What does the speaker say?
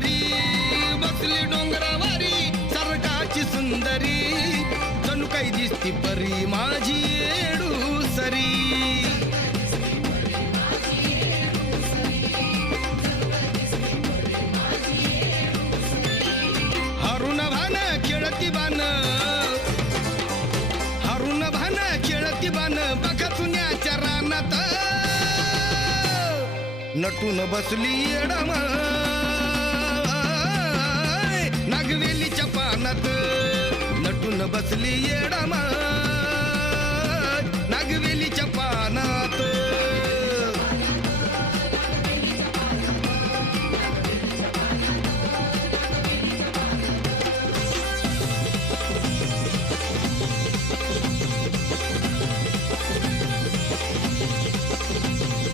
सुंदरी बसली डोंगरावारी सरकाची सुंदरी जणू काही दिसती परी माझी येडूसरी हरुण भान खेळती बान हरुण भान खेळती बान बघा चुन्याच्या रानात नटून बसली येडम नागवेलीच्या पानात नटून बसली येडम